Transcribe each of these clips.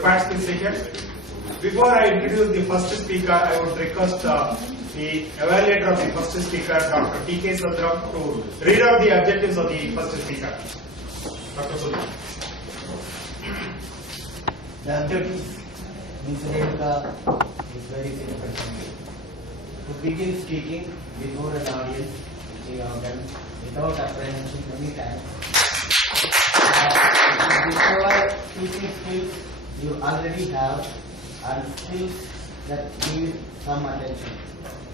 Prepared skill session. Before I introduce the first speaker, I would request the evaluator of the first speaker, Dr. T.K. Sudram, to read out the objectives of the first speaker. Dr. Sudram. The objectives is very simple. To begin speaking before an audience, which you have done without apprehension many times. Before teaching skills you already have and skills that need some attention.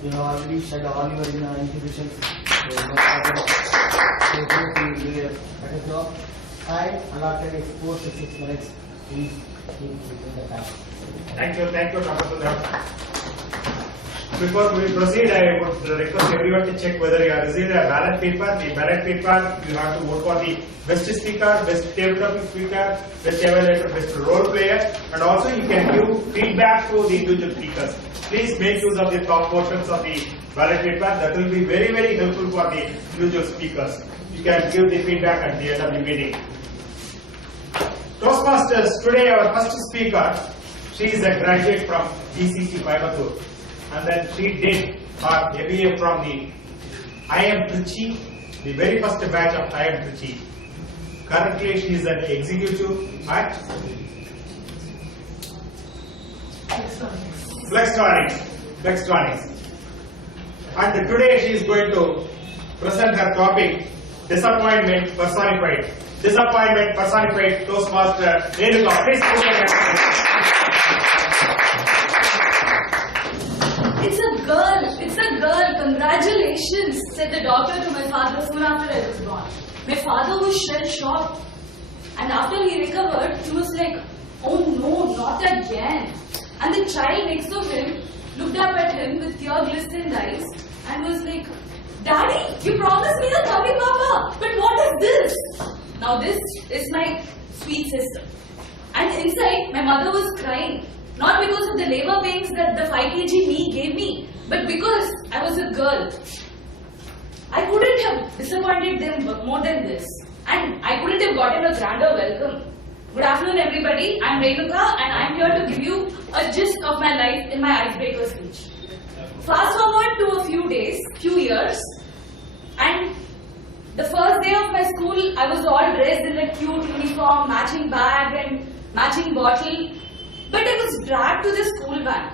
You have already shared all your inhibitions, so no problem. So hope you will do a better job. Time allotted is 4 to 6 minutes. Please keep within the time. Thank you, Dr. Sudram. Before we proceed, I would request everyone to check whether you have received a ballot paper. The ballot paper, you have to vote for the best speaker, best tabletop speaker, best evaluator, best role player, and also you can give feedback to the individual speakers. Please make use of the top portions of the ballot paper. That will be very, very helpful for the individual speakers. You can give the feedback at the end of the meeting. Toastmasters, today our first speaker, she is a graduate from GCC Coimbatore. And then she did her MBA from the IIM Trichy, the very first batch of IIM Trichy. Currently, she is an executive at Flextronics. And today she is going to present her topic, Disappointment Personified. Disappointment Personified, Toastmaster Renuka. Please put your hands. It's a girl, congratulations, said the doctor to my father soon after I was born. My father was shell-shocked, and after he recovered, he was like, oh no, not again. And the child next to him looked up at him with tear-glistened eyes and was like, Daddy, you promised me the tummy papa, but what is this? Now this is my sweet sister. And inside, my mother was crying. Not because of the labor pains that the 5 kg knee gave me, but because I was a girl. I couldn't have disappointed them more than this. And I couldn't have gotten a grander welcome. Good afternoon everybody, I'm Renuka and I'm here to give you a gist of my life in my icebreaker speech. Fast forward to a few years, and the first day of my school, I was all dressed in a cute uniform, matching bag and matching bottle. But I was dragged to the school van.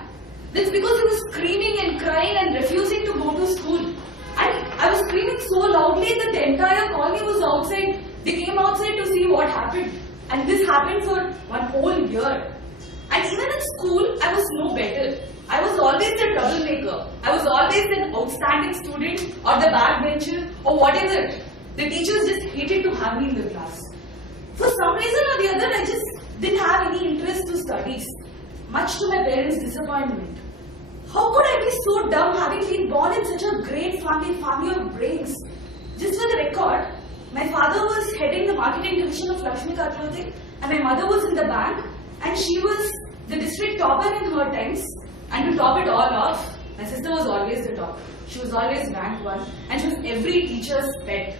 That's because I was screaming and crying and refusing to go to school. And I was screaming so loudly that the entire colony was outside. They came outside to see what happened. And this happened for 1 whole year. And even in school, I was no better. I was always the troublemaker. I was always an outstanding student or the backbencher or whatever. The teachers just hated to have me in the class. For some reason or the other, I just didn't have any interest to studies, much to my parents' disappointment. How could I be so dumb having been born in such a great family of brains? Just for the record, my father was heading the marketing division of Lakshmi Clothing and my mother was in the bank and she was the district topper in her times. And to top it all off, my sister was always the top. She was always ranked 1 and she was every teacher's pet.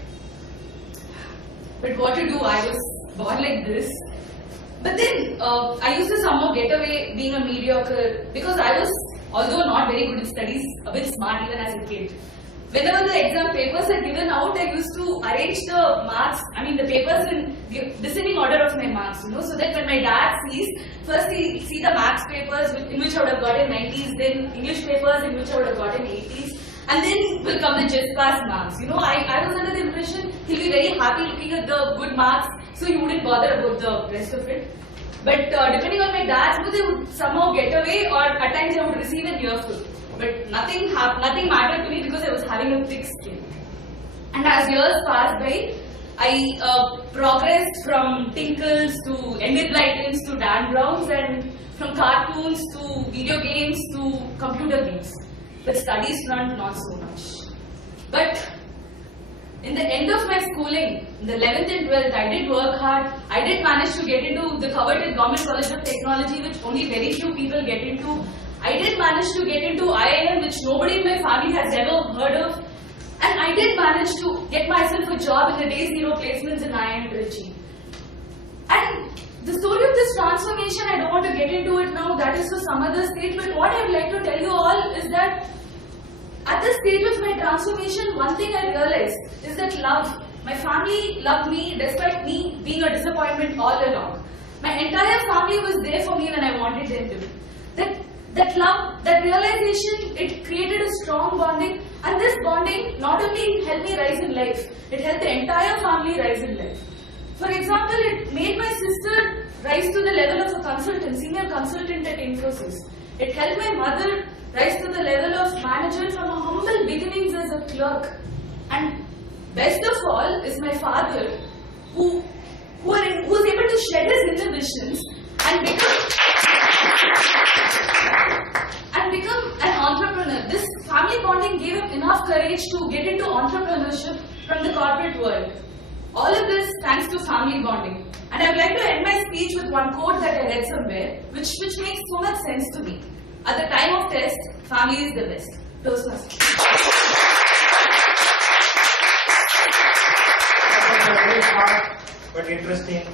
But what to do, I was born like this. But then, I used to somehow get away being a mediocre because I was, although not very good at studies, a bit smart even as a kid. Whenever the exam papers are given out, I used to arrange the papers in descending order of my marks, so that when my dad sees, first he'll see the maths papers in which I would have gotten 90s, then English papers in which I would have gotten 80s, and then will come the just pass marks. I was under the impression he'll be very happy looking at the good marks, so he wouldn't bother about the rest of it. But depending on my dad's mood, they would somehow get away, or at times I would receive an earful. But nothing mattered to me because I was having a thick skin. And as years passed by, I progressed from Tinkles to Enid Blytons to Dan Browns, and from cartoons to video games to computer games. But studies front, not so much. But in the end of my schooling, in the 11th and 12th, I did work hard. I did manage to get into the coveted Government College of Technology, which only very few people get into. I did manage to get into IIM, which nobody in my family has ever heard of. And I did manage to get myself a job in the day zero placements in IIM Trichy. And the story of this transformation, I don't want to get into it now, that is for some other stage, but what I would like to tell you all is that at this stage of my transformation, one thing I realized is that love. My family loved me despite me being a disappointment all along. My entire family was there for me when I wanted them to be. That love, that realization, it created a strong bonding, and this bonding not only helped me rise in life, it helped the entire family rise in life. For example, it made my sister rise to the level of a consultant, senior consultant at Infosys. It helped my mother rise to the level of manager from a humble beginnings as a clerk. And best of all is my father, who was able to shed his inhibitions and become an entrepreneur. This family bonding gave him enough courage to get into entrepreneurship from the corporate world. All of this thanks to family bonding. And I would like to end my speech with one quote that I read somewhere, which makes so much sense to me. At the time of test, family is the best. Toastmasters. Very short but interesting.